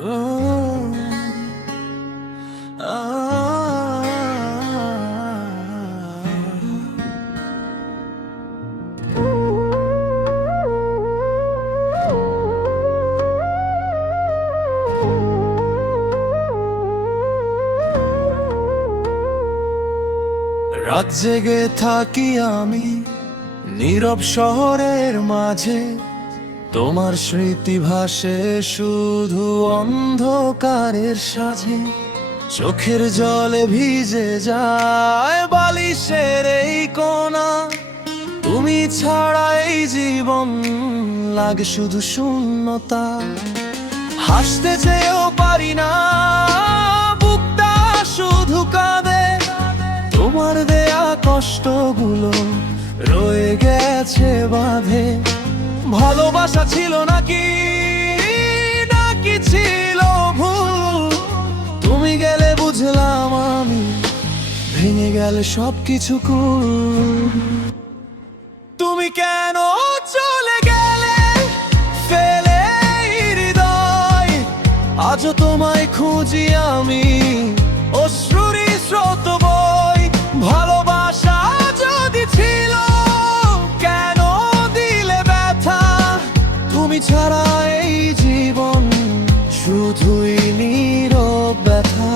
রাত জেগে থাকি আমি নীরব শহরের মাঝে, তোমার স্মৃতি ভাসে শুধু অন্ধকারের সাজে। চোখের জলে ভিজে যায় বালিশের এই কোনা, তুমি ছাড়া এই জীবন লাগে শুধু শূন্যতা। হাসতে চেয়েও পারি না, বুকটা শুধু কাঁদে, তোমার দেয়া কষ্টগুলো রয়ে গেছে বাঁধে। ভালোবাসা ছিল নাকি নাকি ছিল ভুল, তুমি গেলে বুঝলাম আমি ভেঙে গেলে সবকিছু কুল। তুমি কেন চলে গেলে ফেলে হৃদয়, আজও তোমায় খুঁজি আমি অশ্রুরি স্রোত বই। ভালোবাসা যদি ছিল কেন দিলে ব্যথা, তুমি ছাড়া এই জীবন শুধুই নীরব ব্যথা।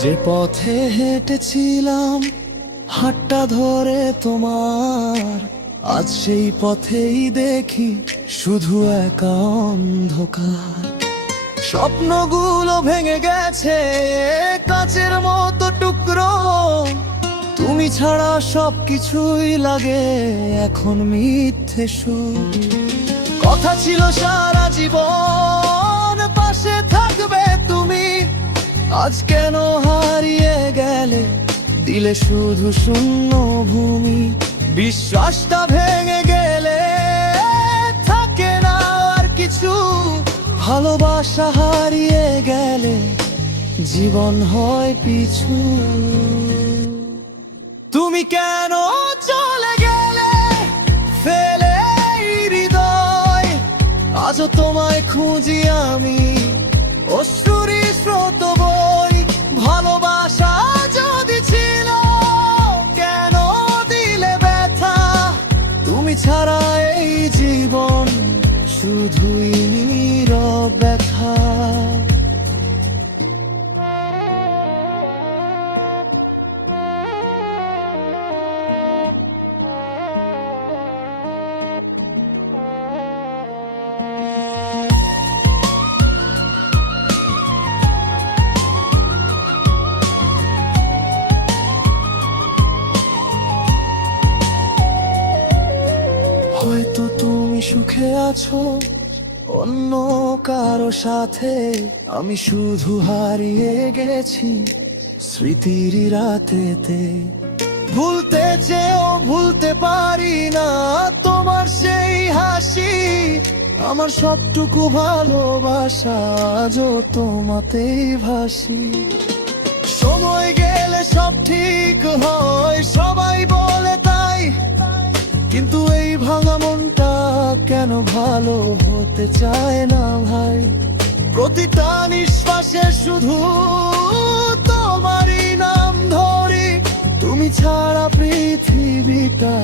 যে পথে হেঁটেছিলাম হাতটা ধরে তোমার, আজ সেই পথেই দেখি শুধু একা অন্ধকার। স্বপ্নগুলো ভেঙে গেছে কাচের মতো টুকরো, তুমি ছাড়া সবকিছুই লাগে এখন মিথ্যে সুর। কথা ছিল সারা জীবন পাশে থাকবে তুমি, আজ কেন হারিয়ে গেলে দিলে শুধু শূন্য ভূমি। বিশ্বাসটা ভেঙে গেলে থাকে না আর কিছু, ভালোবাসা হারিয়ে গেলে জীবন হয় পিছু। তুমি কেন চলে গেলে ফেলে হৃদয়, আজও তোমায় খুঁজি আমি অশ্রুরি স্রোত বই। ভালোবাসা যদি ছিল কেন দিলে ব্যথা, তুমি ছাড়া এই জীবন শুধুই নীরব ব্যথা। হয়তো তুমি সুখে আছো অন্য কারো সাথে, আমি শুধু হারিয়ে গেছি স্মৃতির রাতেতে। ভুলতে চেয়েও ভুলতে পারি না তোমার সেই হাসি, আমার সবটুকু ভালোবাসা আজও তোমাতেই ভাসি। সময় গেলে সব ঠিক হয় সবাই বলে তাই, কিন্তু এই ভাঙা মনটা কেন ভালো হতে চায় না ভাই। প্রতিটা নিঃশ্বাসে শুধু তোমারই নাম ধরি, তুমি ছাড়া পৃথিবীটা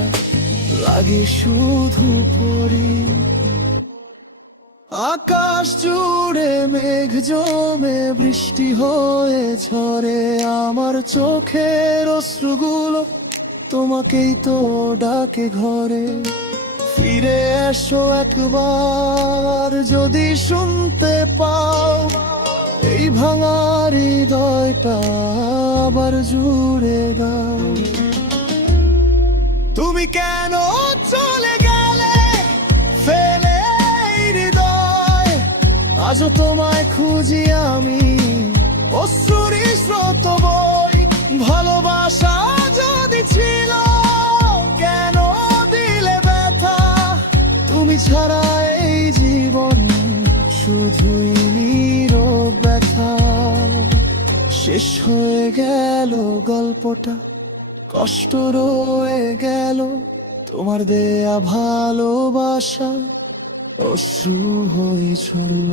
লাগে শুধু পরি। আকাশ জুড়ে মেঘ জমে বৃষ্টি হয়ে ঝরে, আমার চোখের অশ্রুগুলো তোমাকেই তো ডাকে ঘরে। ফিরে এসো একবার যদি শুনতে পাও, এই ভাঙা হৃদয়টা আবার জুড়ে দাও। তুমি কেন চলে গেলে ফেলে হৃদয়, আজও তোমায় খুঁজি আমি অশ্রুরি স্রোত বই ভালোবাসা যদি ছিল কেন দিলে ব্যথা তুমি ছাড়া এই জীবন শুধুই নীরব ব্যথা শেষ হয়ে গেল গল্পটা কষ্ট রয়ে গেল তোমার দেয়া ভালোবাসা অশ্রু হয়ে ছড়ল